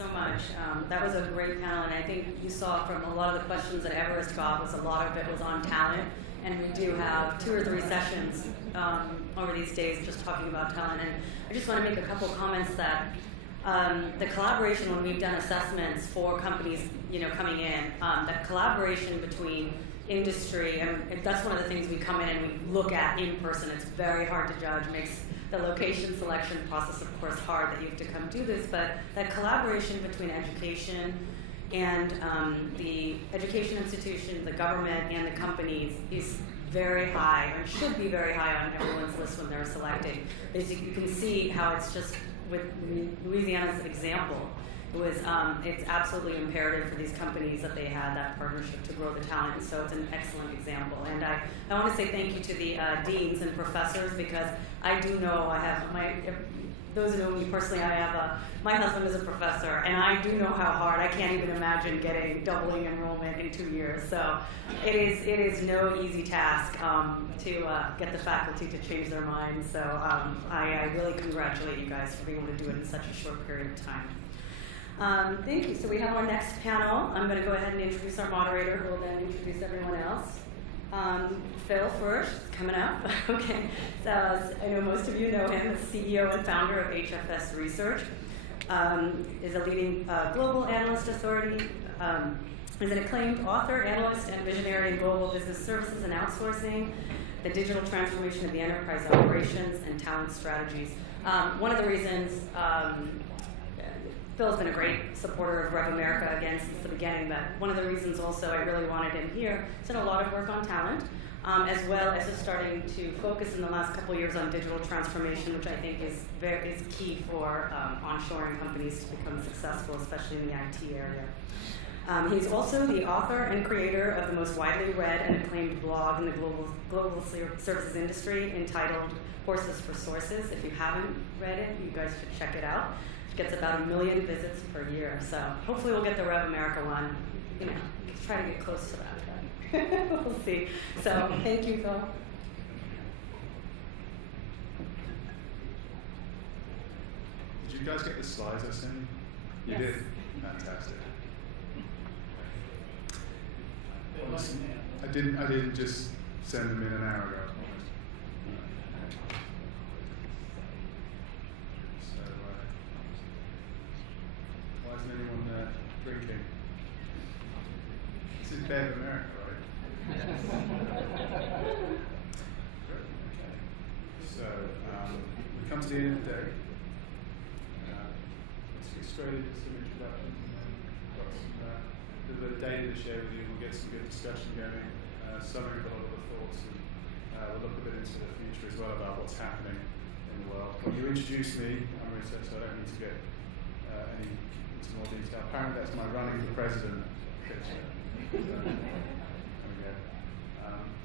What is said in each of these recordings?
so much. That was a great panel, and I think you saw from a lot of the questions that Everest got was a lot of it was on talent, and we do have 2 or 3 sessions over these days just talking about talent. And I just want to make a couple comments that the collaboration when we've done assessments for companies, coming in, the collaboration between industry, and that's one of the things we come in and we look at in person. It's very hard to judge, makes the location selection process, of course, hard that you have to come do this, but that collaboration between education and the education institutions, the government, and the companies is very high, and should be very high on everyone's list when they're selecting. As you can see how it's just, with Louisiana's example, it's absolutely imperative for these companies that they had that partnership to grow the talent, so it's an excellent example. And I want to say thank you to the deans and professors, because I do know those who know me personally, my husband is a professor, and I do know how hard. I can't even imagine doubling enrollment in 2 years. So it is no easy task to get the faculty to change their minds. So I really congratulate you guys for being able to do it in such a short period of time. Thank you. So we have our next panel. I'm going to go ahead and introduce our moderator, who will then introduce everyone else. Phil Fersht is coming up. Okay. So I know most of you know him as CEO and founder of HFS Research. Is a leading global analyst authority. Is an acclaimed author, analyst, and visionary in global business services and outsourcing, the digital transformation of the enterprise operations, and talent strategies. One of the reasons Phil's been a great supporter of RevAmerica again since the beginning, but one of the reasons also I really wanted him here, he's done a lot of work on talent, as well as just starting to focus in the last couple of years on digital transformation, which I think is key for onshoring companies to become successful, especially in the IT area. He's also the author and creator of the most widely read and acclaimed blog in the global services industry entitled Horses for Sources. If you haven't read it, you guys should check it out. It gets about 1 million visits per year. So hopefully we'll get the RevAmerica one. Let's try to get close to that. We'll see. So thank you, Phil. Did you guys get the slides I sent you? You Yes. did? Fantastic. I didn't just send them in an hour ago. So, why isn't anyone drinking? This is RevAmerica, right? Okay. So, we come to the end of the day. Let's get straight into some introductions, and then we've got a bit of data to share with you. We'll get some good discussion going, summary of a lot of the thoughts, and we'll look a bit into the future as well about what's happening in the world. When you introduced me, I'm research, so I don't need to get into more detail. Apparently that's my running for president picture.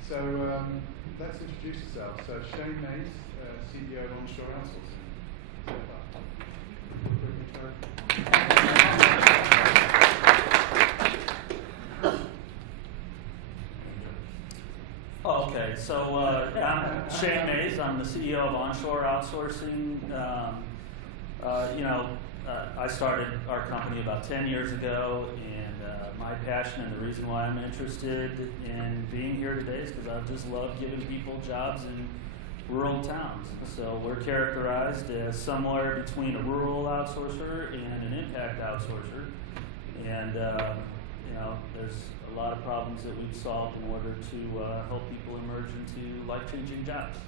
So let's introduce yourself. So Shane Mays, CEO of Onshore Outsourcing. Okay, so I'm Shane Mays. I'm the CEO of Onshore Outsourcing. I started our company about 10 years ago, and my passion and the reason why I'm interested in being here today is because I just love giving people jobs in rural towns. So we're characterized as somewhere between a rural outsourcer and an impact outsourcer. And there's a lot of problems that we've solved in order to help people emerge into life-changing jobs.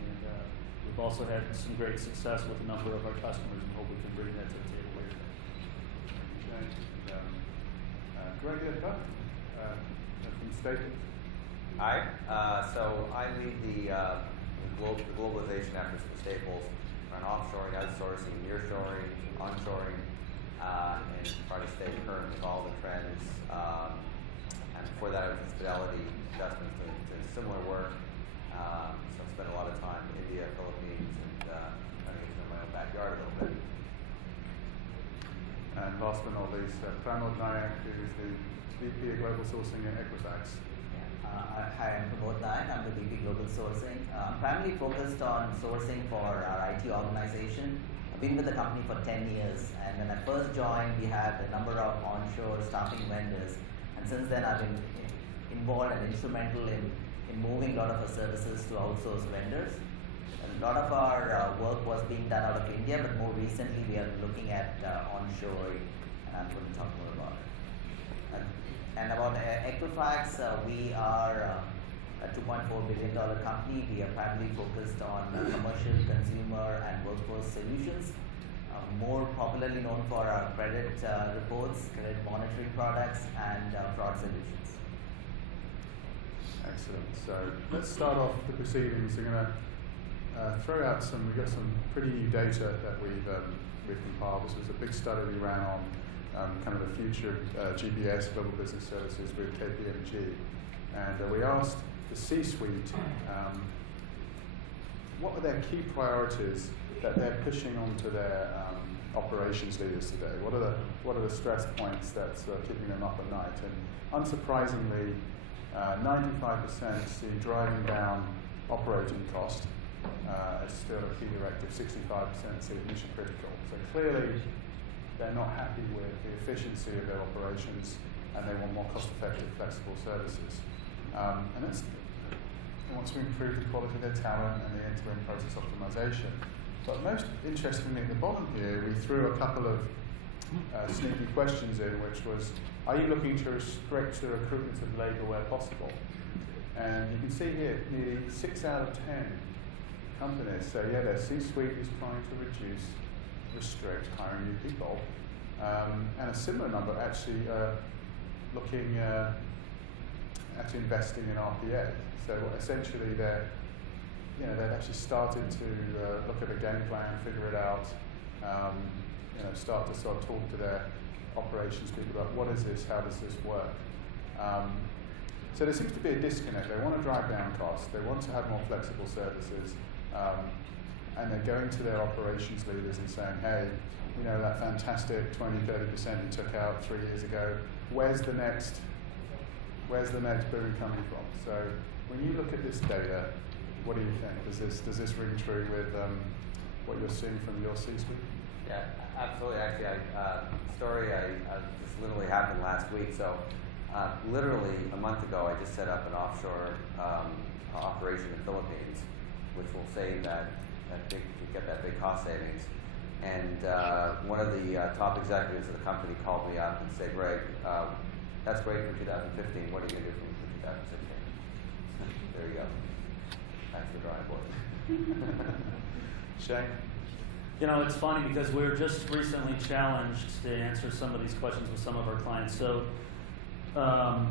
And we've also had some great success with a number of our customers, and hope we can bring that to the table later. Greg Epper from Staples. Hi. So I lead the globalization efforts for Staples on offshoring, outsourcing, nearshoring, onshoring, and try to stay current with all the trends. And before that, I was in Fidelity Investments doing similar work. So I spent a lot of time in India, Philippines, and trying to get to know my own backyard a little bit. And last but not least, Pramod, Nayak, who is the VP of Global Sourcing at Equifax. Hi, I'm Pramod Nayak. I'm the VP Global Sourcing. I'm primarily focused on sourcing for our IT organization been with the company for 10 years, and when I first joined, we had a number of onshore staffing vendors, and since then I've been involved and instrumental in moving a lot of our services to outsource vendors. A lot of our work was being done out of India, but more recently we are looking at onshoring, and I'm going to talk more about it. And about Equifax, we are a $2.4 billion company. We are primarily focused on commercial, consumer, and workforce solutions. More popularly known for our credit reports, credit monitoring products, and fraud solutions. Excellent. So let's start off the proceedings. We're going to throw out we've got some pretty new data that we've compiled. This was a big study we ran on kind of the future GBS, Global Business Services, with KPMG. And we asked the C-suite what are their key priorities that they're pushing onto their operations leaders today? What are the stress points that's keeping them up at night? And unsurprisingly, 95% see driving down operating cost as still a key directive. 65% see mission critical. So clearly, they're not happy with the efficiency of their operations, and they want more cost-effective, flexible services. And they want to improve the quality of their talent and the end-to-end process optimization. But most interestingly, at the bottom here, we threw a couple of sneaky questions in, which was, are you looking to restrict the recruitment of labour where possible? And you can see here, nearly 6 out of 10 companies say, yeah, their C-suite is trying to restrict hiring new people. And a similar number actually looking at investing in RPA. So essentially they've actually started to look at a game plan, figure it out, start to sort of talk to their operations people about what is this, how does this work. So there seems to be a disconnect. They want to drive down costs, they want to have more flexible services, and they're going to their operations leaders and saying, hey, that fantastic 20-30% you took out 3 years ago, where's the next boom coming from? So when you look at this data, what do you think? Does this ring true with what you're seeing from your C-suite? Yeah, absolutely. Actually, story just literally happened last week. So literally a month ago, I just set up an offshore operation in the Philippines, which will save get that big cost savings. And one of the top executives of the company called me up and said, Greg, that's great for 2015. What are you going to do for 2016? There you go. That's the drawing board. Shane? It's funny because we were just recently challenged to answer some of these questions with some of our clients. So, I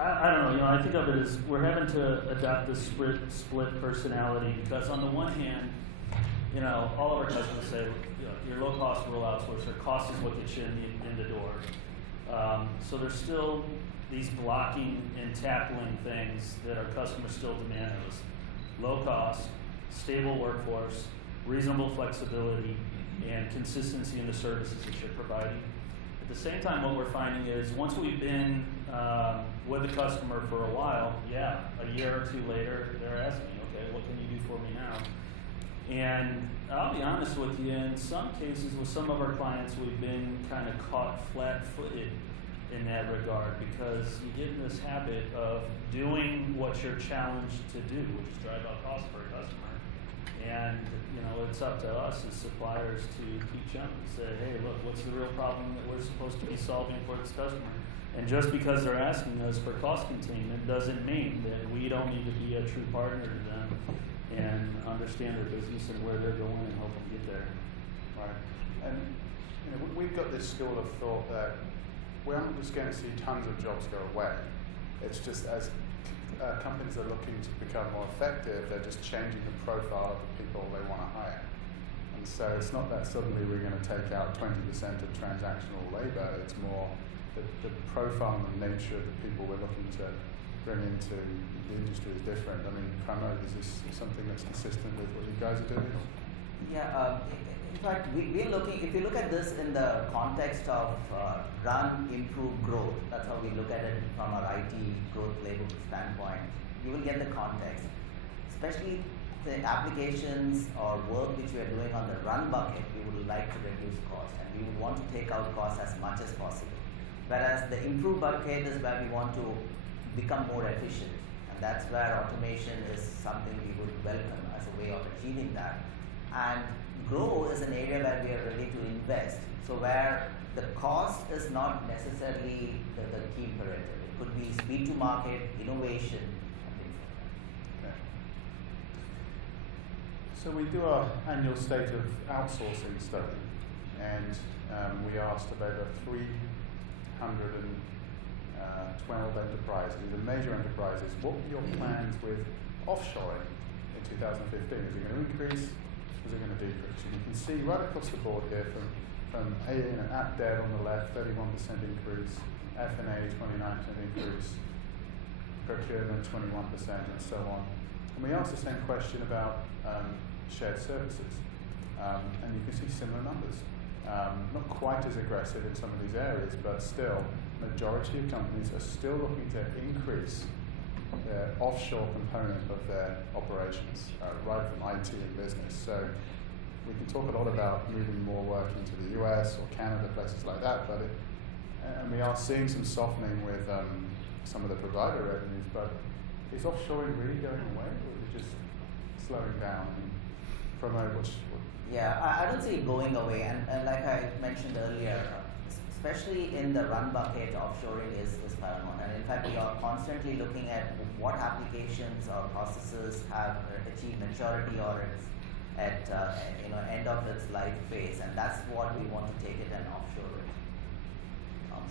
don't know. I think of it as we're having to adopt this split personality because on the one hand, all of our customers say, your low cost rural outsourcer, cost is what gets you in the door. So there's still these blocking and tackling things that our customers still demand of us. Low cost, stable workforce, reasonable flexibility, and consistency in the services that you're providing. At the same time, what we're finding is once we've been with the customer for a while, a year or two later, they're asking, okay, what can you do for me now? And I'll be honest with you, in some cases with some of our clients, we've been kind of caught flat-footed in that regard because you get in this habit of doing what you're challenged to do, which is drive out costs for a customer. And it's up to us as suppliers to teach them and say, hey, look, what's the real problem that we're supposed to be solving for this customer? And just because they're asking us for cost containment doesn't mean that we don't need to be a true partner to them and understand their business and where they're going and help them get there. Right. And we've got this school of thought that we aren't just going to see tons of jobs go away. It's just as companies are looking to become more effective, they're just changing the profile of the people they want to hire. And so it's not that suddenly we're going to take out 20% of transactional labor. It's more the profile and the nature of the people we're looking to bring into the industry is different. I mean, Pramod, is this something that's consistent with what you guys are doing? Yeah, in fact, we're looking, if you look at this in the context of run, improve, growth, that's how we look at it from our IT growth playbook standpoint, you will get the context. Especially the applications or work which we are doing on the run bucket, we would like to reduce cost, and we would want to take out cost as much as possible. Whereas the improve bucket is where we want to become more efficient, and that's where automation is something we would welcome as a way of achieving that. And grow is an area where we are ready to invest. So where the cost is not necessarily the key imperative. It could be speed to market, innovation, and things like that. Okay. So we do our annual state of outsourcing study, and we asked of over 312 enterprises, the major enterprises, what were your plans with offshoring in 2015? Is it going to increase? Is it going to decrease? And you can see right across the board here from app dev on the left, 31% increase, F&A 29% increase, procurement 21%, and so on. And we asked the same question about shared services, and you can see similar numbers. Not quite as aggressive in some of these areas, but still, majority of companies are still looking to increase the offshore component of their operations, right from IT and business. So we can talk a lot about moving more work into the US or Canada, places like that, but and we are seeing some softening with some of the provider revenues, but is offshoring really going away, or is it just slowing down? And Pramod, Yeah, I don't see it going away, and like I mentioned earlier, especially in the run bucket, offshoring is paramount. And in fact, we are constantly looking at what applications or processes have achieved maturity or it's at end of its life phase, and that's what we want to take it and offshore it.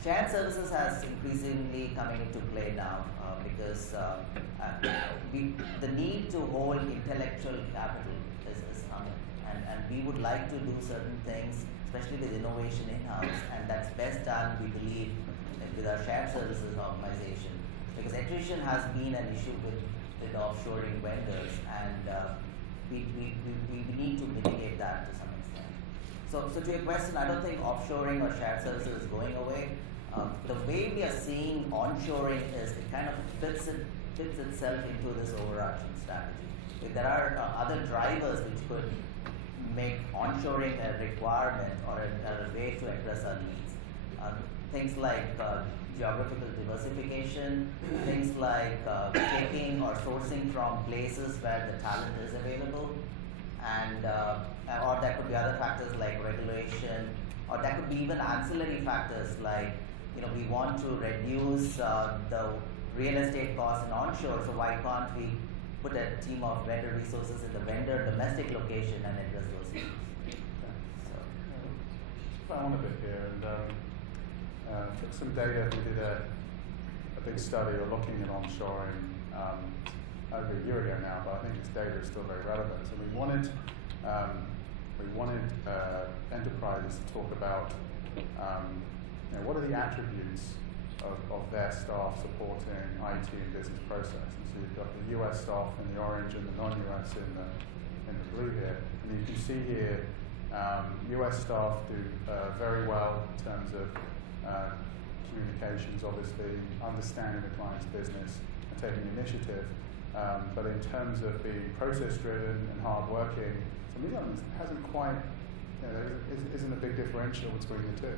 Shared services has increasingly coming into play now because the need to hold intellectual capital is coming, and we would like to do certain things, especially with innovation in-house, and that's best done, we believe, with our shared services organization, because attrition has been an issue with offshoring vendors, and we need to mitigate that to some extent. So to your question, I don't think offshoring or shared services is going away. The way we are seeing onshoring is it kind of fits itself into this overarching strategy. If there are other drivers which could make onshoring a requirement or a way to address our needs, things like geographical diversification, things like taking or sourcing from places where the talent is available, and or there could be other factors like regulation, or there could be even ancillary factors like we want to reduce the real estate costs in onshore, so why can't we put a team of vendor resources in the vendor domestic location and address those needs? So. Found a bit here, and took some data. We did a big study or looking at onshoring over a year ago now, but I think this data is still very relevant. So we wanted enterprises to talk about what are the attributes of their staff supporting IT and business process. And so you've got the US staff in the orange and the non-US in the blue here. And you can see here US staff do very well in terms of communications, obviously, understanding the client's business and taking initiative. But in terms of being process-driven and hard-working, some of them hasn't quite, there isn't a big differential between the two.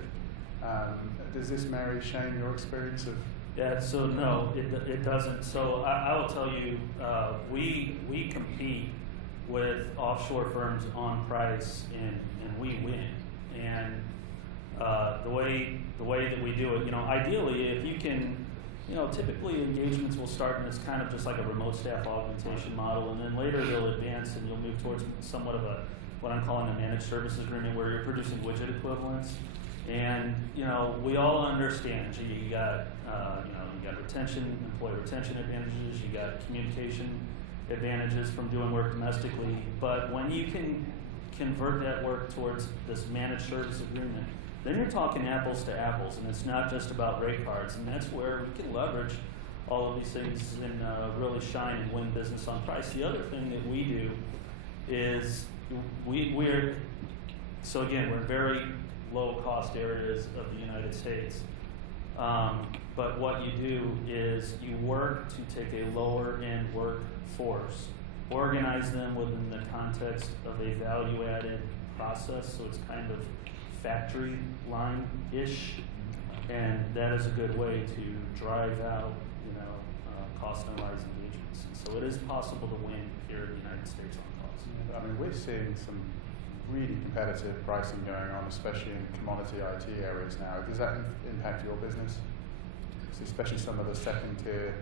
Does this marry, Shane, your experience of? Yeah, so no, it doesn't. So I will tell you, we compete with offshore firms on price, and we win. And the way that we do it, ideally, if you can, typically engagements will start in this kind of just like a remote staff augmentation model, and then later they'll advance and you'll move towards somewhat of what I'm calling a managed services agreement, where you're producing widget equivalents. And we all understand. You got retention, employee retention advantages. You got communication advantages from doing work domestically. But when you can convert that work towards this managed service agreement, then you're talking apples to apples, and it's not just about rate cards. And that's where we can leverage all of these things and really shine and win business on price. The other thing that we do is we're in very low-cost areas of the United States. But what you do is you work to take a lower-end workforce organize them within the context of a value-added process, so it's kind of factory line-ish, and that is a good way to drive out, cost and rise engagements. And so it is possible to win here in the United States on cost. I mean, we're seeing some really competitive pricing going on, especially in commodity IT areas now. Does that impact your business? So especially some of the second-tier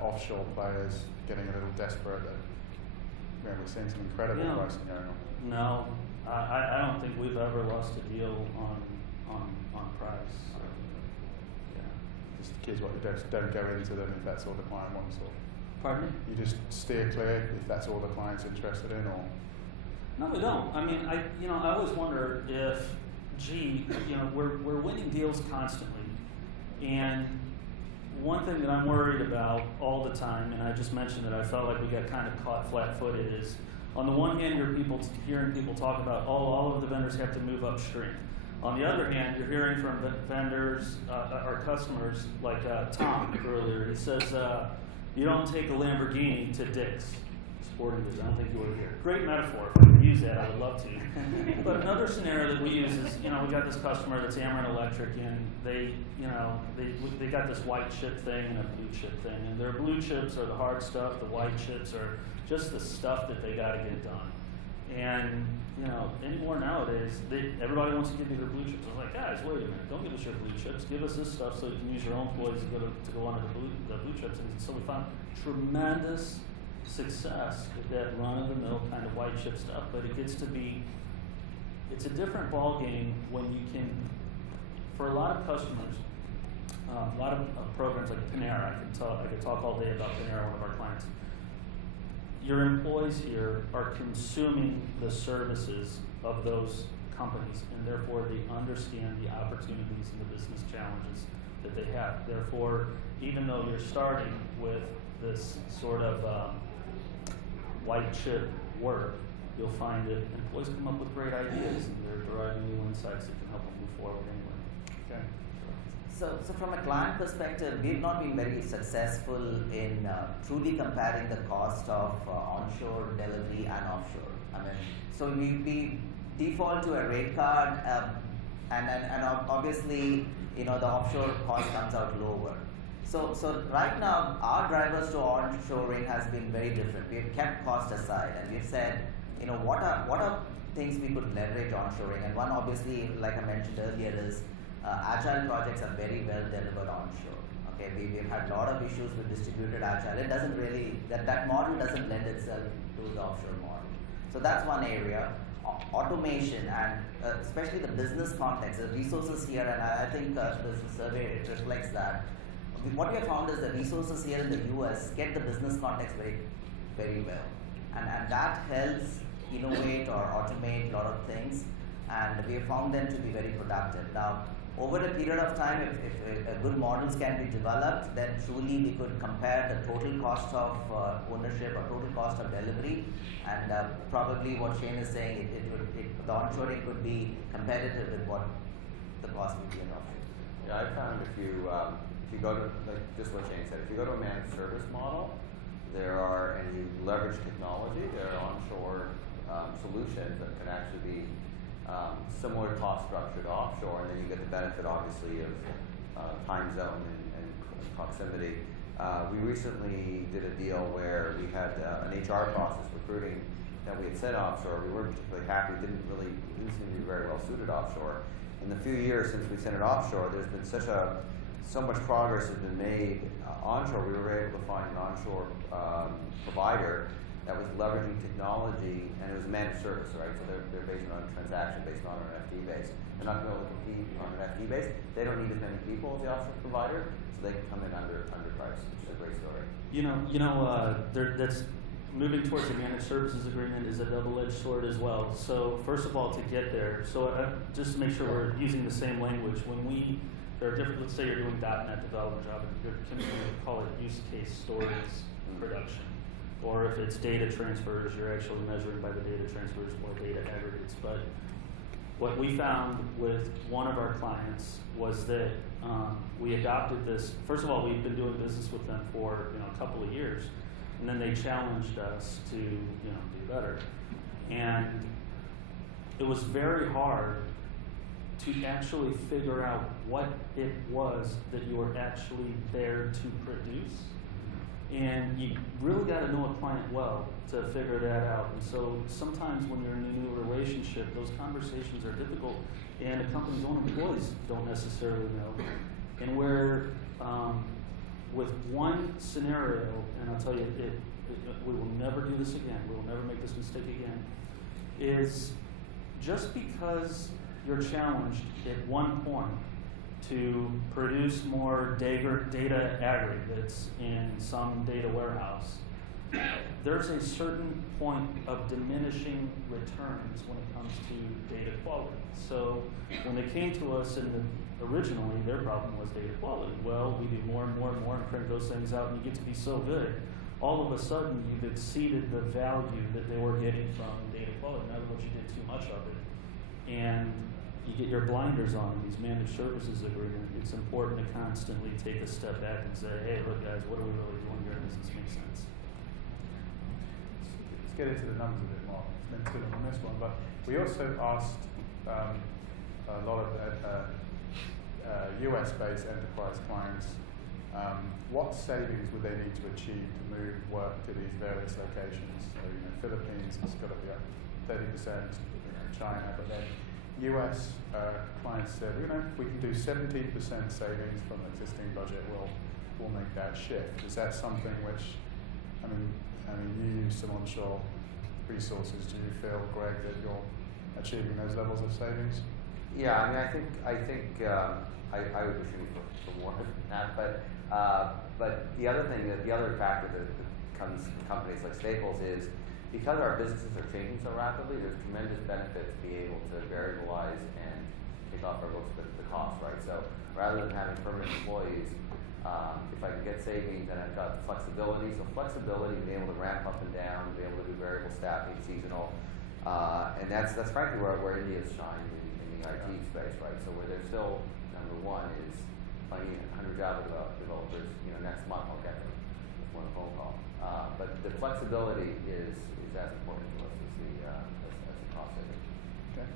offshore players getting a little desperate. We're seeing some incredible pricing going on. No, I don't think we've ever lost a deal on price. Just the kids, don't go into them if that's all the client wants, or Pardon me? you just steer clear if that's all the client's interested in, or No, we don't. I mean, I always wonder if, we're winning deals constantly, and one thing that I'm worried about all the time, and I just mentioned that I felt like we got kind of caught flat-footed, is on the one hand, you're hearing people talk about, all of the vendors have to move upstream. On the other hand, you're hearing from vendors, our customers, like Tom earlier. He says, you don't take a Lamborghini to Dick's Sporting Goods. I don't think you were here. Great metaphor. If I could use that, I would love to. But another scenario that we use is, we got this customer that's Ameren Electric, and they got this white chip thing and a blue chip thing. And their blue chips are the hard stuff. The white chips are just the stuff that they got to get done. And anymore nowadays, everybody wants to give you their blue chips. I was like, guys, wait a minute, don't give us your blue chips. Give us this stuff so you can use your own employees to go onto the blue chips. And so we found tremendous success with that run-of-the-mill kind of white chip stuff. But it's a different ball game when you can, for a lot of customers, a lot of programs like Panera. I could talk all day about Panera, one of our clients. Your employees here are consuming the services of those companies, and therefore they understand the opportunities and the business challenges that they have. Therefore, even though you're starting with this sort of white chip work, you'll find that employees come up with great ideas, and they're deriving new insights that can help them move forward anyway. okay. So from a client perspective, we've not been very successful in truly comparing the cost of onshore delivery and offshore. So we default to a rate card, and obviously, the offshore cost comes out lower. So right now, our drivers to onshoring has been very different. We've kept cost aside, and we've said, what are things we could leverage onshoring? And one, obviously, like I mentioned earlier, is agile projects are very well delivered onshore. Okay, we've had a lot of issues with distributed agile. It doesn't really, that model doesn't lend itself to the offshore model. So that's one area. Automation, and especially the business context, the resources here, and I think this survey reflects that. What we have found is that resources here in the US get the business context very, very well. And that helps innovate or automate a lot of things, and we have found them to be very productive. Now, over a period of time, if good models can be developed, then truly we could compare the total cost of ownership or total cost of delivery, and probably what Shane is saying, the onshoring could be competitive with what the cost would be in offshore. Yeah, I found if you go to, like just what Shane said, if you go to a managed service model, and you leverage technology, there are onshore solutions that can actually be similar cost structure to offshore, and then you get the benefit, obviously, of time zone and proximity. We recently did a deal where we had an HR process recruiting that we had sent offshore. We weren't particularly happy; didn't seem to be very well suited offshore. In the few years since we sent it offshore, there's been so much progress has been made onshore. We were able to find an onshore provider that was leveraging technology, and it was a managed service, right? So they're based on a transaction, based on an FTE base. They're not going to be able to compete on an FTE base. They don't need as many people as the offshore provider, so they can come in under price, which is a great story. That's moving towards a managed services agreement is a double-edged sword as well. So first of all, to get there, just to make sure we're using the same language, there are different, let's say you're doing .NET development job, you're call it use case stories production. Or if it's data transfers, you're actually measuring by the data transfers or data aggregates. But what we found with one of our clients was that we adopted this. First of all, we've been doing business with them for a couple of years, And then they challenged us to, do better. And it was very hard to actually figure out what it was that you were actually there to produce. And you really got to know a client well to figure that out. And so sometimes when you're in a new relationship, those conversations are difficult, and a company's own employees don't necessarily know. And where with one scenario, and I'll tell you, we will never do this again, we will never make this mistake again, is just because you're challenged at one point to produce more data aggregates in some data warehouse, there's a certain point of diminishing returns when it comes to data quality. So when they came to us, originally their problem was data quality. Well, we do more and more and more and crank those things out, and you get to be so good. All of a sudden, you've exceeded the value that they were getting from data quality. In other words, you did too much of it, and you get your blinders on in these managed services agreement. It's important to constantly take a step back and say, hey, look guys, what are we really doing here? Does this make sense? Let's get into the numbers a bit more. It's been too long on this one, but we also asked a lot of US-based enterprise clients what savings would they need to achieve to move work to these various locations. So, Philippines, it's got to be up 30%, China, but then US clients said, if we can do 17% savings from the existing budget, we'll make that shift. Is that something which, you use some onshore resources. Do you feel, Greg, that you're achieving those levels of savings? Yeah, I think I would be shooting for more than that, but the other factor that comes to companies like Staples is because our businesses are changing so rapidly, there's tremendous benefit to be able to variabilize and take off our books the cost, right? So rather than having permanent employees, if I can get savings and I've got flexibility, being able to ramp up and down, being able to do variable staffing, seasonal, and that's frankly where India's shine in the IT space, right? So where they're still, number one is finding 100 Java developers, next month I'll get them with one phone call. But the flexibility is as important to us as the cost saving. Okay.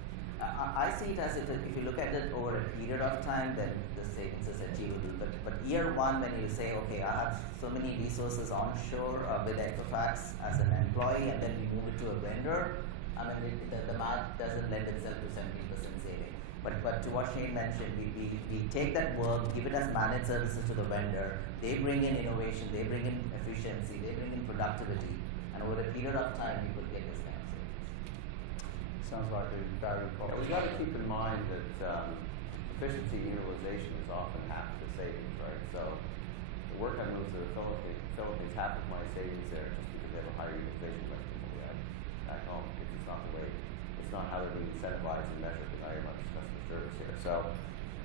I see it as if you look at it over a period of time, then the savings is achievable. But year one, when you say, okay, I have so many resources onshore with Equifax as an employee, and then we move it to a vendor, the math doesn't lend itself to 70% saving. But to what Shane mentioned, we take that work, give it as managed services to the vendor. They bring in innovation, they bring in efficiency, they bring in productivity, and over a period of time, we will get this kind of savings. Sounds like the value proposition. We've got to keep in mind that efficiency and utilization is often half the savings, right? So the work I moved to the Philippines, half of my savings there just because they have a higher utilization than people we have back home. It's not the way, it's not how they're being incentivized and measured very much customer service here. So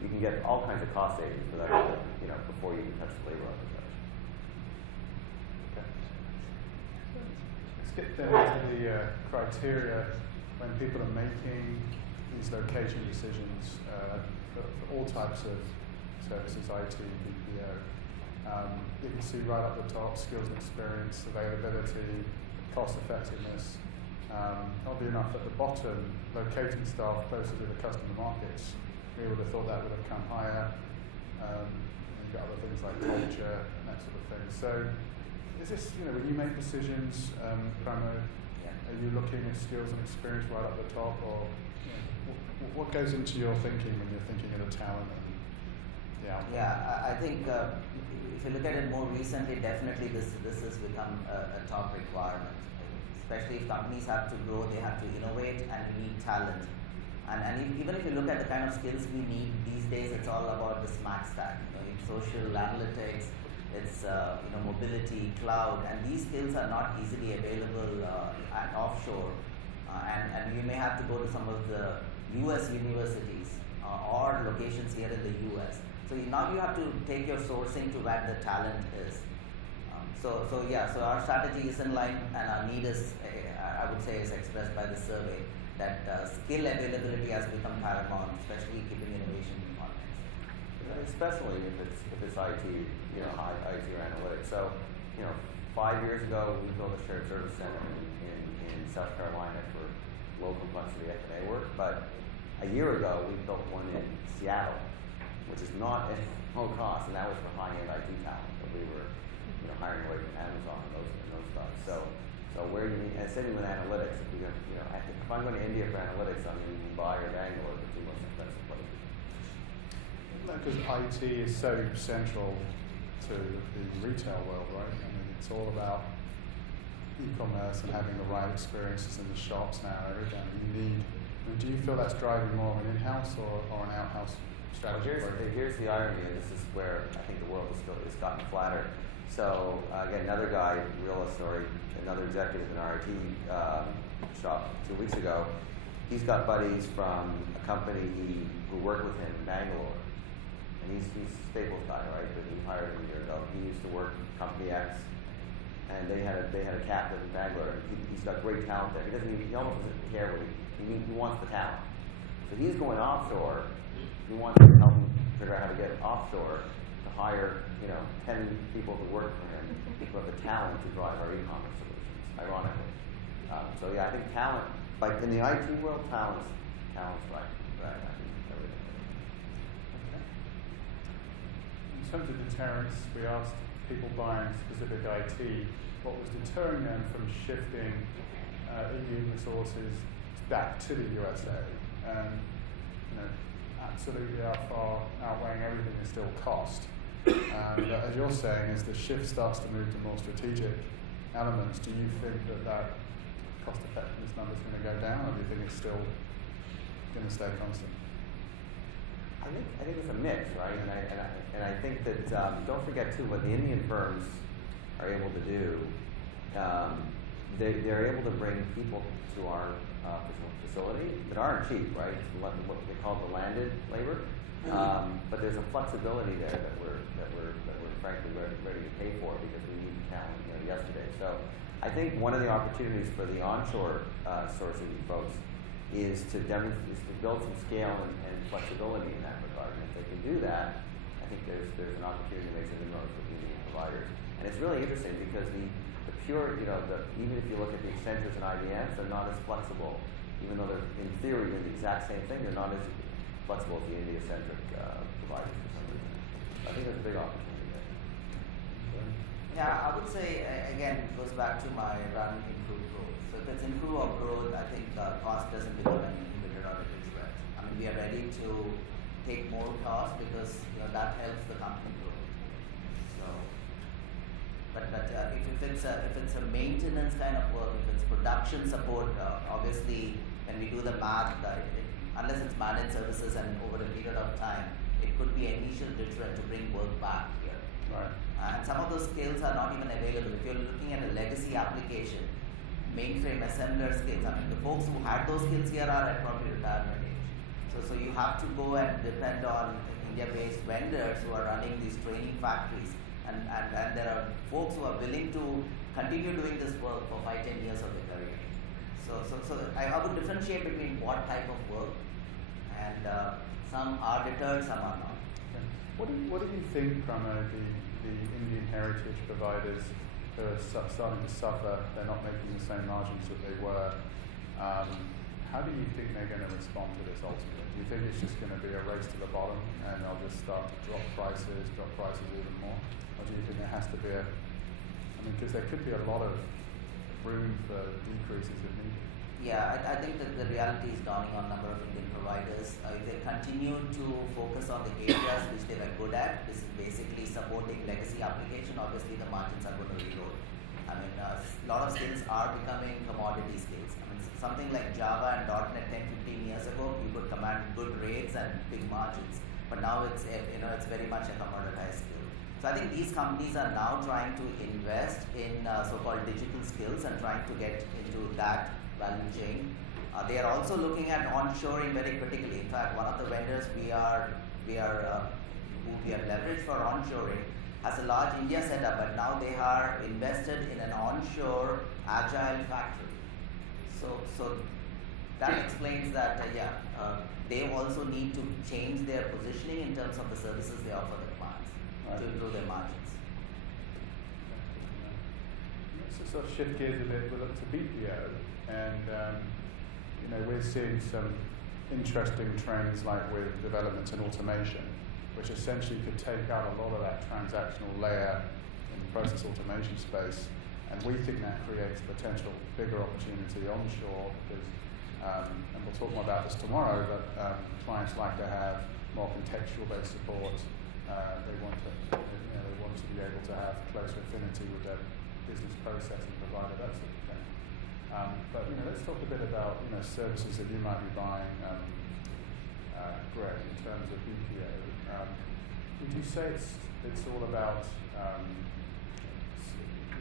you can get all kinds of cost savings without, before you can touch the labor arbitrage. Okay. Let's get then into the criteria when people are making these location decisions for all types of services, IT, BPO. You can see right up the top, skills and experience, availability, cost effectiveness. Oddly enough, at the bottom, locating staff closer to the customer markets. We would have thought that would have come higher. You've got other things like culture and that sort of thing. So is this, when you make decisions, Pramod, are you looking at skills and experience right up the top, or what goes into your thinking when you're thinking of the talent and the output? Yeah, I think if you look at it more recently, definitely this has become a top requirement. Especially if companies have to grow, they have to innovate, and we need talent. And even if you look at the kind of skills we need these days, it's all about the SMAC stack. It's social analytics, it's mobility, cloud, and these skills are not easily available at offshore. And you may have to go to some of the US universities or locations here in the US. So now you have to take your sourcing to where the talent is. So our strategy is in line, and our need is, I would say, is expressed by the survey that skill availability has become paramount, especially keeping innovation in context. Especially if it's IT, IT or analytics. So, 5 years ago, we built a shared service center in South Carolina for low complexity F&A work, but a year ago, we built one in Seattle, which is not at low cost, and that was for high-end IT talent that we were, hiring away from Amazon and those stuff. So where you need, and sitting with analytics, if we if I'm going to India for analytics, I'm in Mumbai or Bangalore, the two most expensive places. Because IT is so central to the retail world, right? I mean, it's all about e-commerce and having the right experiences in the shops now. Everything you need. I mean, do you feel that's driving more of an in-house or an out-house strategy? Here's the irony, and this is where I think the world is gotten flatter. So again, another guy, real story, another executive in our IT shop 2 weeks ago. He's got buddies from a company who worked with him in Bangalore, and he's a Staples guy, right? But he hired him a year ago. He used to work for Company X, and they had a captain in Bangalore. He's got great talent there. He almost doesn't care what he wants the talent. So he's going offshore. He wants to help him figure out how to get offshore to hire 10 people who work for him who have the talent to drive our e-commerce solutions, ironically. So yeah, I think talent, like in the IT world, talent's right. I think everything. Okay. In terms of deterrence, we asked people buying specific IT what was deterring them from shifting Indian resources back to the USA. And absolutely outweighing everything is still cost. And as you're saying, as the shift starts to move to more strategic elements, do you think that cost effectiveness number is going to go down, or do you think it's still going to stay constant? I think it's a mix, right? And I think that don't forget too what the Indian firms are able to do. They're able to bring people to our facility that aren't cheap, right? It's what they call the landed labor. But there's a flexibility there that we're frankly ready to pay for because we need talent yesterday. So I think one of the opportunities for the onshore sourcing folks is to build some scale and flexibility in that regard. And if they can do that, I think there's an opportunity to make some inroads with the Indian providers. And it's really interesting because the pure, even if you look at the Accentures and IBMs, they're not as flexible. Even though they're in theory doing the exact same thing, they're not as flexible as the India-centric providers for some reason. I think there's a big opportunity there. Yeah, I would say, again, it goes back to my run, improve, growth. So if it's improve or growth, I think cost doesn't become an inhibitor or a deterrent. I mean, we are ready to take more cost because that helps the company grow. So, but if it's a maintenance kind of work, if it's production support, obviously when we do the math, unless it's managed services and over a period of time, it could be an initial deterrent to bring work back here. Right. And some of those skills are not even available. If you're looking at a legacy application, mainframe assembler skills, I mean, the folks who had those skills here are at probably retirement age. So you have to go and depend on India-based vendors who are running these training factories. And there are folks who are willing to continue doing this work for 5-10 years of their career. So I would differentiate between what type of work, and some are deterred, some are not. Okay. What do you think, Pramod, the Indian heritage providers who are starting to suffer, they're not making the same margins that they were? How do you think they're going to respond to this ultimately? Do you think it's just going to be a race to the bottom and they'll just start to drop prices even more? Or do you think there has to be because there could be a lot of room for decreases if needed? Yeah, I think that the reality is dawning on a number of Indian providers. If they continue to focus on the areas which they were good at, this is basically supporting legacy application, obviously the margins are going to reload. I mean, a lot of skills are becoming commodity skills. I mean, something like Java and .NET 10-15 years ago, you could command good rates and big margins. But now it's very much a commoditized skill. So I think these companies are now trying to invest in so-called digital skills and trying to get into that value chain. They are also looking at onshoring very critically. In fact, one of the vendors who we are leveraged for onshoring has a large India setup, but now they are invested in an onshore agile factory. So that explains that they also need to change their positioning in terms of the services they offer their clients to improve their margins. sort of shift gears a bit, we'll look to BPO, and we're seeing some interesting trends like with developments in automation, which essentially could take out a lot of that transactional layer in the process automation space, and we think that creates potential bigger opportunity onshore because, and we'll talk more about this tomorrow, but clients like to have more contextual-based support. They want to be able to have closer affinity with their business processing provider, that sort of thing. But let's talk a bit about services that you might be buying, Greg, in terms of BPO. Would you say it's all about?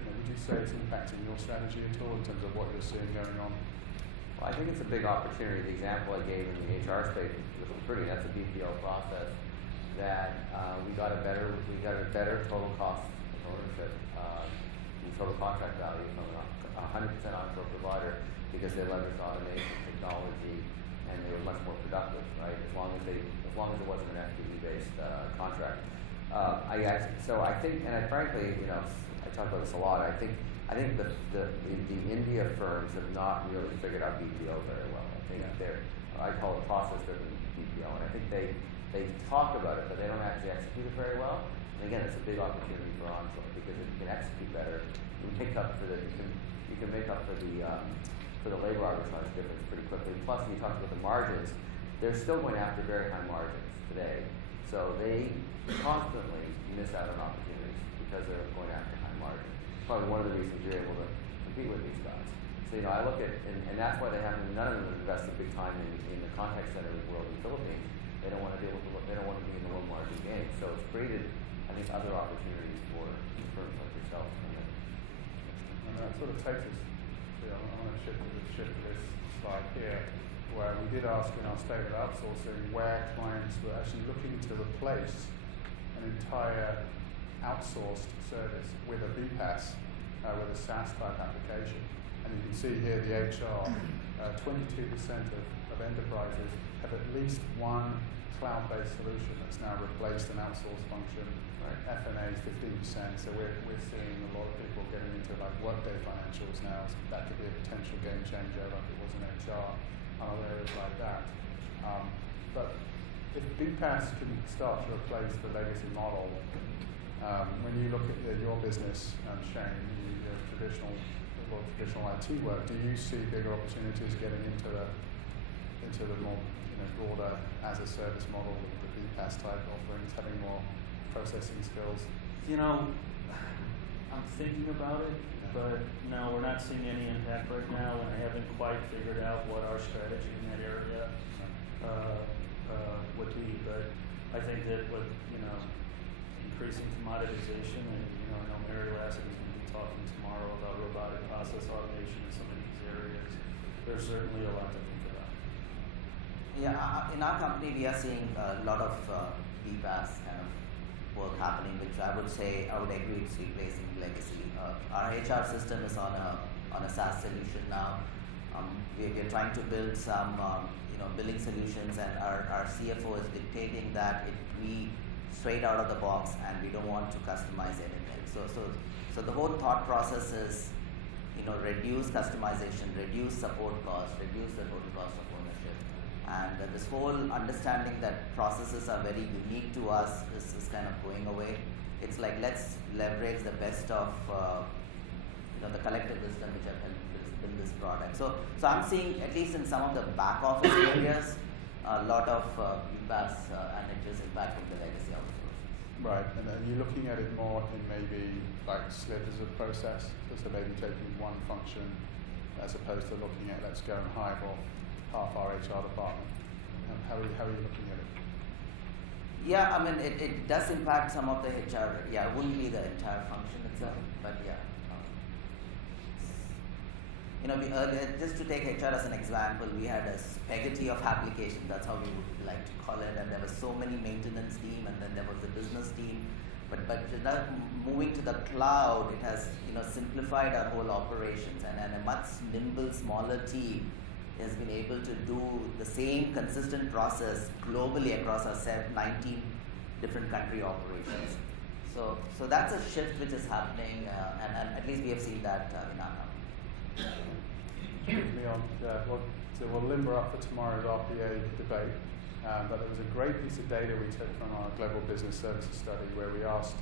Would you say it's impacting your strategy at all in terms of what you're seeing going on? Well, I think it's a big opportunity. The example I gave in the HR space was pretty. That's a BPO process that we got a better total cost of ownership, total contract value from a 100% onshore provider because they leveraged automation technology and they were much more productive, right? As long as it wasn't an FTE-based contract. I think, and frankly, I talk about this a lot. I think the India firms have not really figured out BPO very well. I think I call it process-driven BPO, and I think they talk about it, but they don't actually execute it very well. And again, it's a big opportunity for onshore because if you can execute better, you can make up for the labor arbitrage difference pretty quickly. Plus, when you talk about the margins, they're still going after very high margins today. So they constantly miss out on opportunities because they're going after high margins. Probably one of the reasons you're able to compete with these guys. So I look at, and that's why none of them have invested big time in the contact center world in the Philippines. They don't want to be in the low margin game. So it's created, I think, other opportunities for firms like yourself. And that sort of takes us to, I want to shift to this slide here, where we did ask in our state of outsourcing where clients were actually looking to replace an entire outsourced service with a BPaaS, with a SaaS type application. And you can see here the HR, 22% of enterprises have at least one cloud-based solution that's now replaced an outsourced function. Right. F&A is 15%, so we're seeing a lot of people getting into like Workday financials now. So that could be a potential game changer like it was in HR and other areas like that. But if BPaaS can start to replace the legacy model, when you look at your business, Shane, your traditional IT work, do you see bigger opportunities getting into the more broader as a service model with the BPaaS type offerings, having more processing skills? I'm thinking about it, but no, we're not seeing any impact right now, and I haven't quite figured out what our strategy in that area would be. But I think that with increasing commoditization, and I know Mary Lassett is going to be talking tomorrow about robotic process automation in some of these areas. There's certainly a lot to think about. Yeah, in our company, we are seeing a lot of BPaaS kind of work happening, which I would agree it's replacing legacy. Our HR system is on a SaaS solution now. We're trying to build some billing solutions, and our CFO is dictating that it be straight out of the box, and we don't want to customize anything. So the whole thought process is reduce customization, reduce support costs, reduce the total cost of ownership. And this whole understanding that processes are very unique to us is kind of going away. It's like, let's leverage the best of the collective wisdom which have helped build this product. So I'm seeing, at least in some of the back office areas, a lot of BPaaS and it is impacting the legacy outsources. Right, and are you looking at it more in maybe like slivers of process, so maybe taking one function as opposed to looking at let's go and hive off half our HR department? How are you looking at it? Yeah, I mean it does impact some of the HR. Yeah, it wouldn't be the entire function itself, but yeah. Just to take HR as an example, we had a spaghetti of applications. That's how we would like to call it. And there were so many maintenance team, and then there was the business team. But moving to the cloud, it has simplified our whole operations, and a much nimble, smaller team has been able to do the same consistent process globally across our 19 different country operations. So that's a shift which is happening, and at least we have seen that in our company. We'll limber up for tomorrow's RPA debate, but there was a great piece of data we took from our global business services study where we asked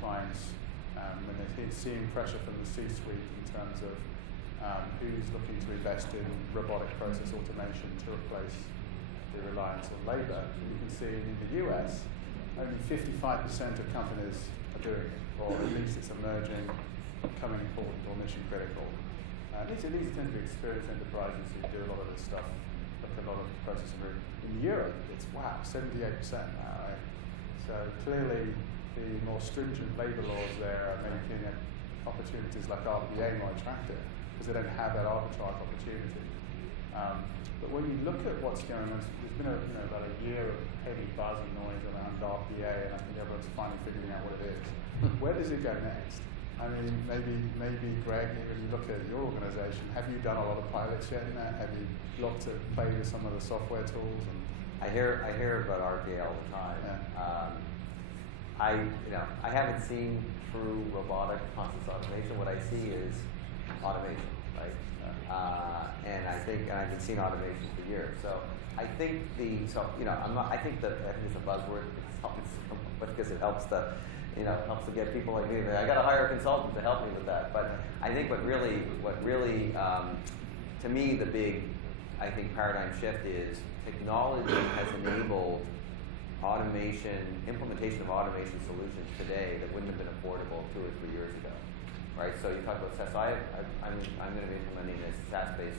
clients when they're seeing pressure from the C-suite in terms of who's looking to invest in robotic process automation to replace the reliance on labor. You can see in the US, only 55% of companies are doing it, or at least it's emerging, becoming important or mission critical. These tend to be experienced enterprises who do a lot of this stuff, look at a lot of process improvement. In Europe, it's 78%. Right? So clearly, the more stringent labour laws there are making opportunities like RPA more attractive because they don't have that arbitrage opportunity. But when you look at what's going on, there's been about a year of heavy buzz and noise around RPA, and I think everyone's finally figuring out what it is. Where does it go next? I mean, maybe Greg, when you look at your organisation, have you done a lot of pilots yet in that? Have you looked at play with some of the software tools? And I hear about RPA all the time. Yeah. I haven't seen true robotic process automation. What I see is automation, right? And I've been seeing automation for years. So I think I think it's a buzzword because it helps to get people like me. I got to hire a consultant to help me with that. But I think what really, to me, the big, paradigm shift is technology has enabled implementation of automation solutions today that wouldn't have been affordable 2 or 3 years ago, right? So you talk about SaaS. I'm going to be implementing this SaaS-based,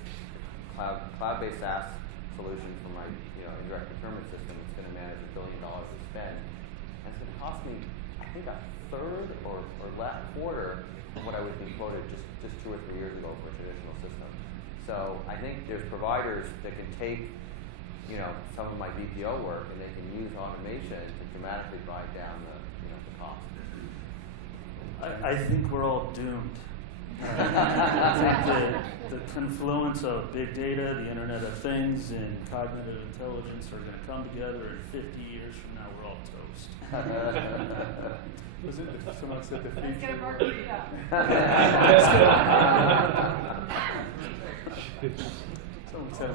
cloud-based SaaS solution for my indirect procurement system. It's going to manage $1 billion of spend, and it's going to cost me, I think, a third or last quarter of what I was being quoted just 2 or 3 years ago for a traditional system. So I think there's providers that can take some of my BPO work and they can use automation to dramatically drive down the cost. I think we're all doomed. I think the confluence of big data, the Internet of Things, and cognitive intelligence are going to come together, and 50 years from now, we're all toast. Was it someone said the future? That's going to work you up. Someone said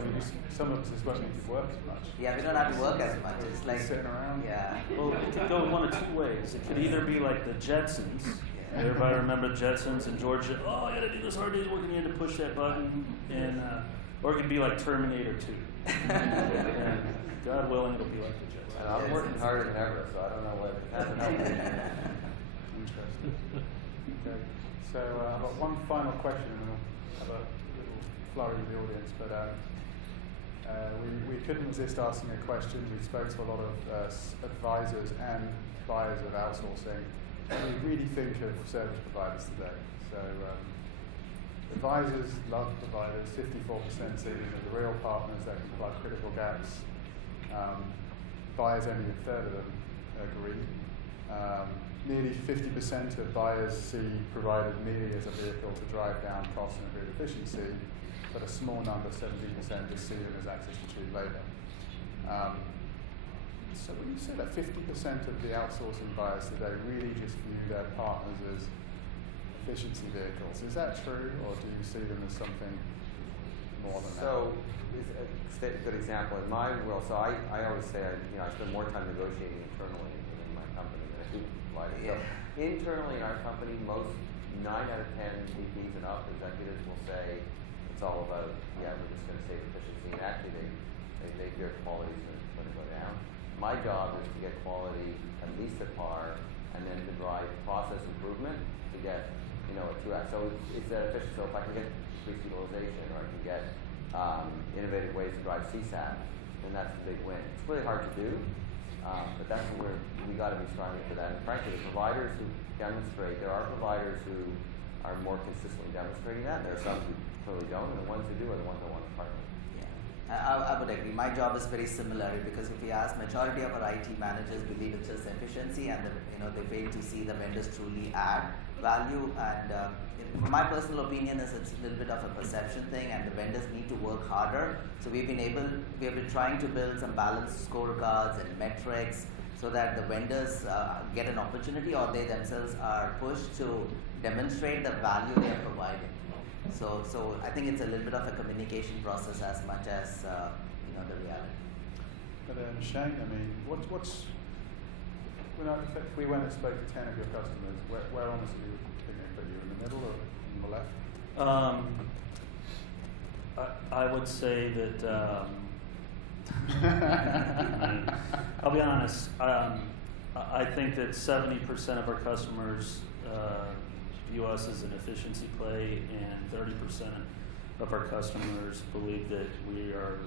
some of us just won't need to work as much. Yeah, we don't have to work as much. It's like sitting around. Yeah. Well, it could go one of two ways. It could either be like the Jetsons. Everybody remember the Jetsons and George said, "Oh, I got to do this hard day's work, and you had to push that button." And or it could be like Terminator 2. And God willing, it'll be like the Jetsons. And I'm working harder than ever, so I don't know what hasn't helped. Interesting. Okay. So I've got one final question, and then we'll have a little flurry with the audience. But we couldn't resist asking a question. We spoke to a lot of advisors and buyers of outsourcing. And we really think of service providers today. So advisors love providers. 54% see them as the real partners that can plug critical gaps. Buyers, only a third of them agree. Nearly 50% of buyers see providers merely as a vehicle to drive down costs and improve efficiency, but a small number, 17%, just see them as access to cheap labour. So when you say that 50% of the outsourcing buyers today really just view their partners as efficiency vehicles, is that true, or do you see them as something more than that? So, a good example in my world. So I always say I spend more time negotiating internally in my company than I do providing. Yeah. So internally in our company, most 9 out of 10 VPs and up executives will say it's all about we're just going to save efficiency, and actually they fear quality is going to go down. My job is to get quality at least at par, and then to drive process improvement to get a 2x. So it's that efficient. So if I can get increased utilization, or I can get innovative ways to drive CSAT, then that's a big win. It's really hard to do, but that's where we got to be striving for that. And frankly, the providers who demonstrate, there are providers who are more consistently demonstrating that. There are some who clearly don't, and the ones who do are the ones I want to partner with. I would agree. My job is very similar because if we ask, majority of our IT managers believe it's just efficiency, and they fail to see the vendors truly add value. And my personal opinion is it's a little bit of a perception thing, and the vendors need to work harder. So we have been trying to build some balanced scorecards and metrics so that the vendors get an opportunity, or they themselves are pushed to demonstrate the value they are providing. So I think it's a little bit of a communication process as much as the reality. But Shane, I mean, what's when if we went and spoke to 10 of your customers, where honestly would you think they put you, in the middle or on the left? I would say that I'll be honest. I think that 70% of our customers view us as an efficiency play, and 30% of our customers believe that we are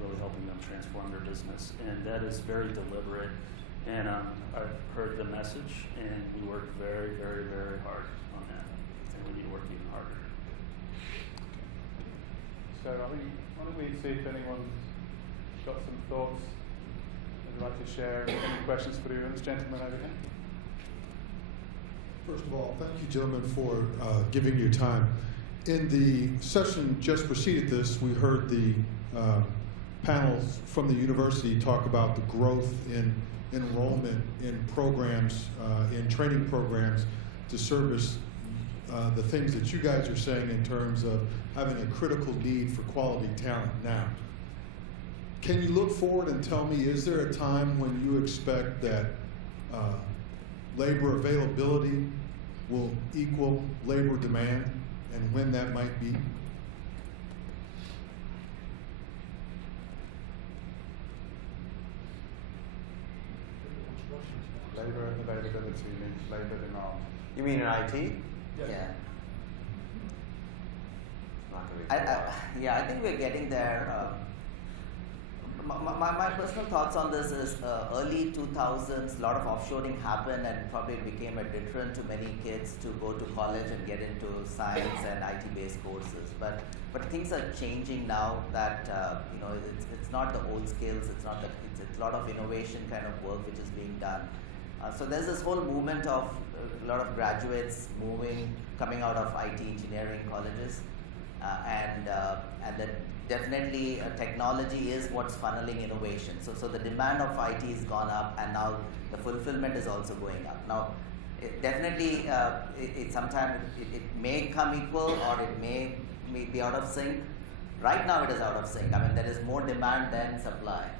really helping them transform their business, and that is very deliberate. And I've heard the message, and we work very, very, very hard on that, and we need to work even harder. So why don't we see if anyone's got some thoughts they'd like to share, any questions for this gentleman over here? First of all, thank you, gentlemen, for giving your time. In the session just preceded this, we heard the panels from the university talk about the growth in enrollment in programs, in training programs to service the things that you guys are saying in terms of having a critical need for quality talent now. Can you look forward and tell me, is there a time when you expect that labor availability will equal labor demand, and when that might be? Labor availability means labor demand. You mean in IT? Yeah. Not gonna be I think we're getting there. My personal thoughts on this is early 2000s, a lot of offshoring happened, and probably it became a deterrent to many kids to go to college and get into science and IT-based courses. But things are changing now that it's not the old skills, it's a lot of innovation kind of work which is being done. So there's this whole movement of a lot of graduates coming out of IT engineering colleges, and then definitely technology is what's funneling innovation. So the demand of IT has gone up, and now the fulfillment is also going up. Now, definitely, sometimes it may come equal, or it may be out of sync. Right now, it is out of sync. I mean, there is more demand than supply.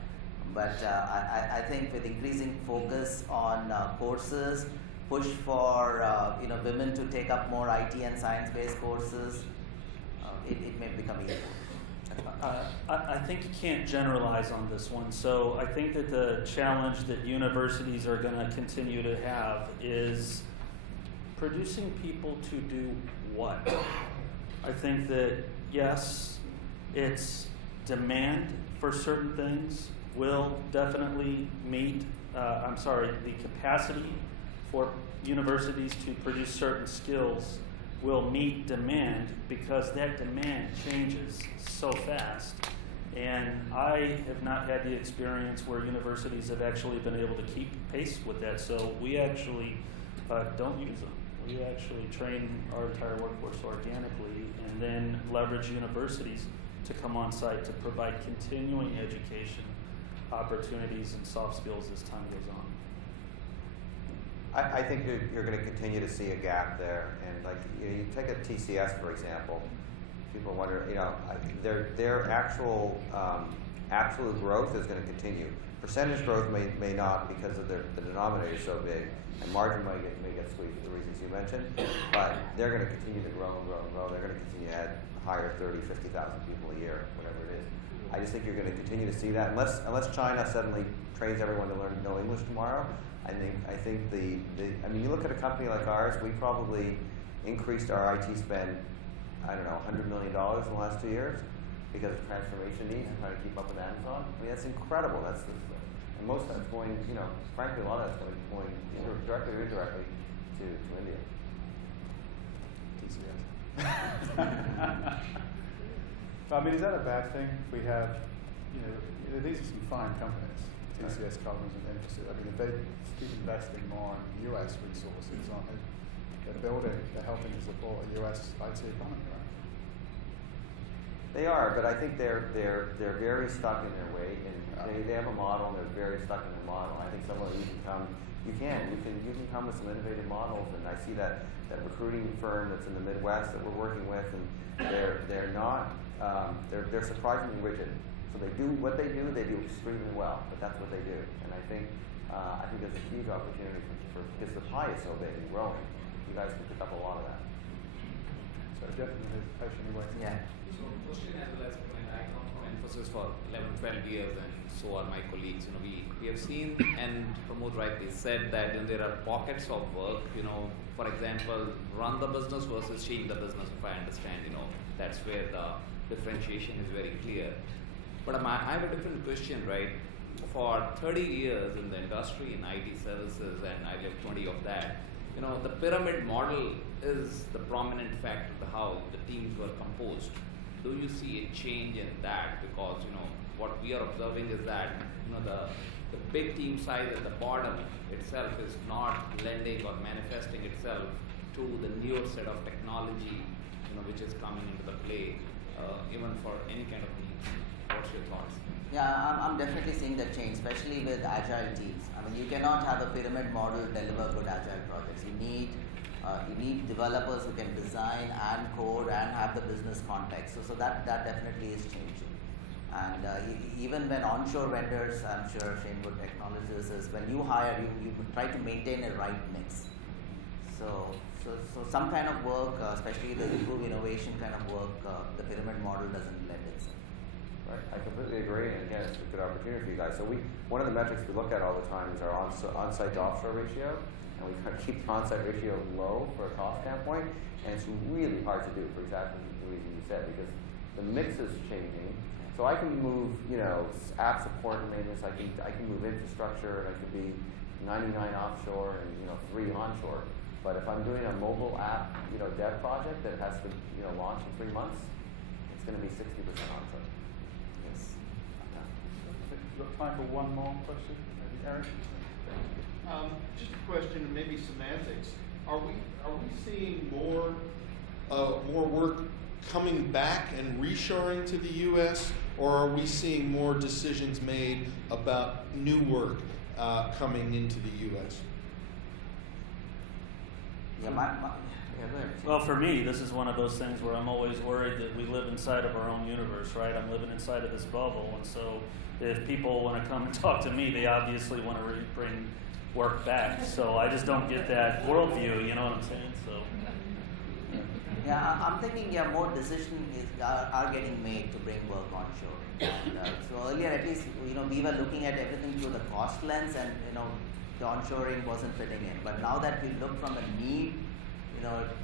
But I think with increasing focus on courses, push for women to take up more IT and science-based courses, it may become equal. I think you can't generalize on this one. So I think that the challenge that universities are going to continue to have is producing people to do what? I think that, yes, it's demand for certain things will definitely meet, the capacity for universities to produce certain skills will meet demand, because that demand changes so fast. And I have not had the experience where universities have actually been able to keep pace with that. So we actually don't use them. We actually train our entire workforce organically, and then leverage universities to come on site to provide continuing education opportunities and soft skills as time goes on. I think you're going to continue to see a gap there, and you take a TCS for example. People wonder, their actual absolute growth is going to continue. Percentage growth may not, because of the denominator is so big, and margin may get squeezed for the reasons you mentioned. But they're going to continue to grow and grow and grow. They're going to continue to add hire 30,000, 50,000 people a year, whatever it is. I just think you're going to continue to see that, unless China suddenly trains everyone to know English tomorrow. I think you look at a company like ours, we probably increased our IT spend, $100 million in the last 2 years because of transformation needs and trying to keep up with Amazon. I mean, that's incredible. And most of that's going, frankly, a lot of that's going either directly or indirectly to India. But, I mean, is that a bad thing? We have, these are some fine companies, TCS, Collins, and Emphasis. I mean, if they keep investing more in US resources, aren't they? They're helping to support a US IT economy, right? They are, but I think they're very stuck in their way, and they have a model and they're very stuck in their model. I think someone you can come with some innovative models, and I see that recruiting firm that's in the Midwest that we're working with, and they're not they're surprisingly rigid. So they do what they do extremely well, but that's what they do, and I think there's a huge opportunity for because the pie is so big and growing. You guys can pick up a lot of that. So definitely hesitation anyway. Yeah. So mostly as well as when I come from Infosys for 11, 12 years, and so are my colleagues. We have seen, and Pramod rightly said that there are pockets of work. For example, run the business versus change the business. If I understand, that's where the differentiation is very clear. But I have a different question, right? For 30 years in the industry in IT services, and I lived 20 of that. The pyramid model is the prominent factor of how the teams were composed. Do you see a change in that? Because what we are observing is that the big team size at the bottom itself is not lending or manifesting itself to the newer set of technology which is coming into the play, even for any kind of needs. What's your thoughts? Yeah, I'm definitely seeing that change, especially with agile teams. I mean, you cannot have a pyramid model deliver good agile projects. You need developers who can design and code and have the business context. So that definitely is changing. And even when onshore vendors, I'm sure Shane would acknowledge this, is when you hire, you try to maintain a right mix. So some kind of work, especially the improve innovation kind of work, the pyramid model doesn't lend itself. Right. I completely agree, and again, it's a good opportunity for you guys. So one of the metrics we look at all the time is our on-site to offshore ratio, and we try to keep the on-site ratio low for a cost standpoint, and it's really hard to do for exactly the reason you said, because the mix is changing. So I can move, app support and maintenance. I can move infrastructure, and I could be 99 offshore and 3 onshore. But if I'm doing a mobile app, dev project that has to launch in 3 months, it's going to be 60% onshore. Yes. We've got time for one more question. Maybe Eric? Just a question, maybe semantics. Are we seeing more work coming back and reshoring to the U.S., or are we seeing more decisions made about new work coming into the U.S.? Yeah, go ahead. Well, for me, this is one of those things where I'm always worried that we live inside of our own universe, right? I'm living inside of this bubble, and so if people want to come and talk to me, they obviously want to bring work back. So I just don't get that worldview, you know what I'm saying? So. Yeah, I'm thinking more decisions are getting made to bring work onshore. And, so earlier, at least, we were looking at everything through the cost lens, and the onshoring wasn't fitting in. But now that we look from a need,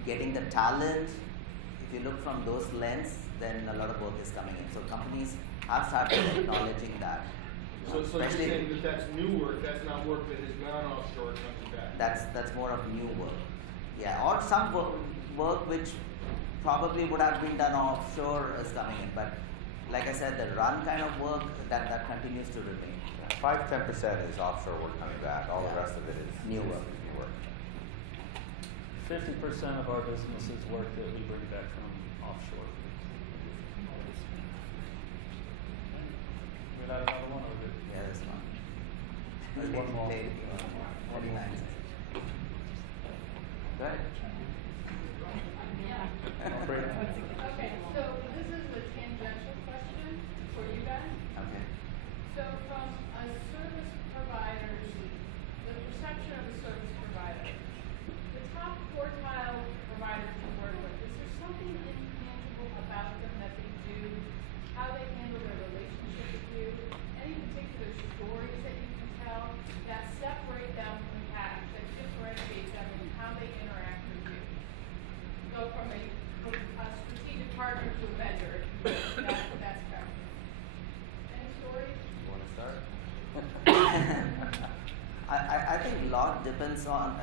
getting the talent, if you look from those lens, then a lot of work is coming in. So companies have started acknowledging that. So you're saying that's new work, that's not work that has gone offshore coming back? That's more of new work. Yeah, or some work which probably would have been done offshore is coming in. But like I said, the run kind of work, that continues to remain. 5-10% is offshore work coming back. All the rest of it is new work. 50% of our business is work that we bring back from offshore. We'll add another one, or is it? Yeah, that's one. Maybe one more. 49. Go ahead. Operator? Okay, so this is a tangential question for you guys. Okay. So from a service provider's, the perception of a service provider, the top quartile providers you work with, is there something intangible about them that they do, how they handle their relationship with you, any particular stories that you can tell that separate them from the pack, that differentiate them in how they interact with you? Go from a strategic partner to a vendor, that's correct. Any stories? You want to start? I think a lot depends on,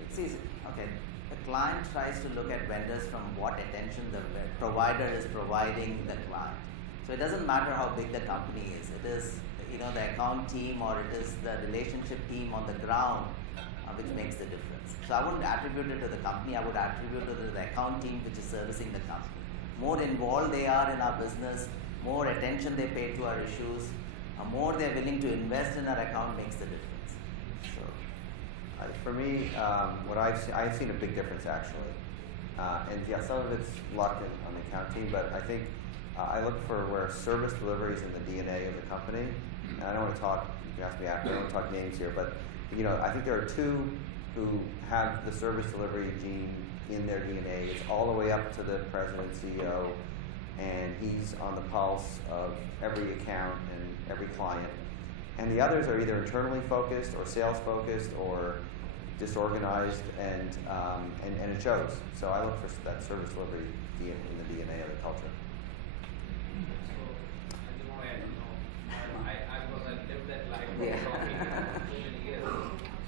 it's easy. Okay, the client tries to look at vendors from what attention the provider is providing the client. So it doesn't matter how big the company is. It is, the account team, or it is the relationship team on the ground which makes the difference. So I wouldn't attribute it to the company. I would attribute it to the account team which is servicing the company. more involved they are in our business, more attention they pay to our issues, more they're willing to invest in our account makes the difference. So, For me, what I've seen a big difference actually, and yeah, some of it's luck on the account team, but I think I look for where service delivery is in the DNA of the company. And I don't want to talk. You can ask me after. I don't want to talk names here, but I think there are two who have the service delivery gene in their DNA. It's all the way up to the president, CEO, and he's on the pulse of every account and every client. And the others are either internally focused or sales focused or disorganized, and it shows. So I look for that service delivery in the DNA of the culture. I lived that life for Yeah. so many years.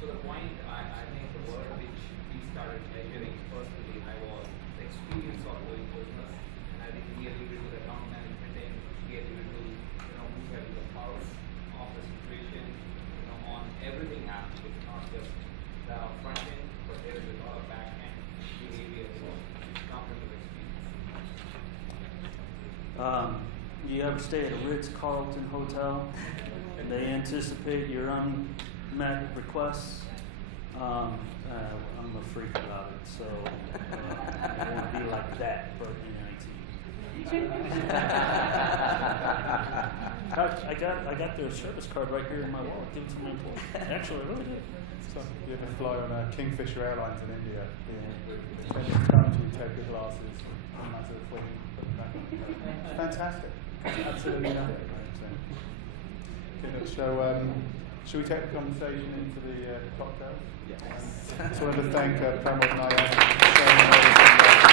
So the point, I think the word which we started measuring personally, I was the experience of doing business, and I think we alluded to the account management thing, we alluded to, who's having the pulse of the situation, on everything aspect. It's not just the front end, but there is a lot of back end behavior, so cognitive experience. You ever stay at a Ritz-Carlton hotel and they anticipate your unmet requests? I'm a freak about it, so I want to be like that for I got their service card right here in my wallet. Give it to my employee. Actually, I really did. So you ever fly on Kingfisher Airlines in India? Yeah. Depending on country, take your glasses, no matter the thing, put them back on. Fantastic. Absolutely nothing. Okay, so should we take the conversation into the cocktails? Yes. So I want to thank Pramod and Nayak for sharing all this.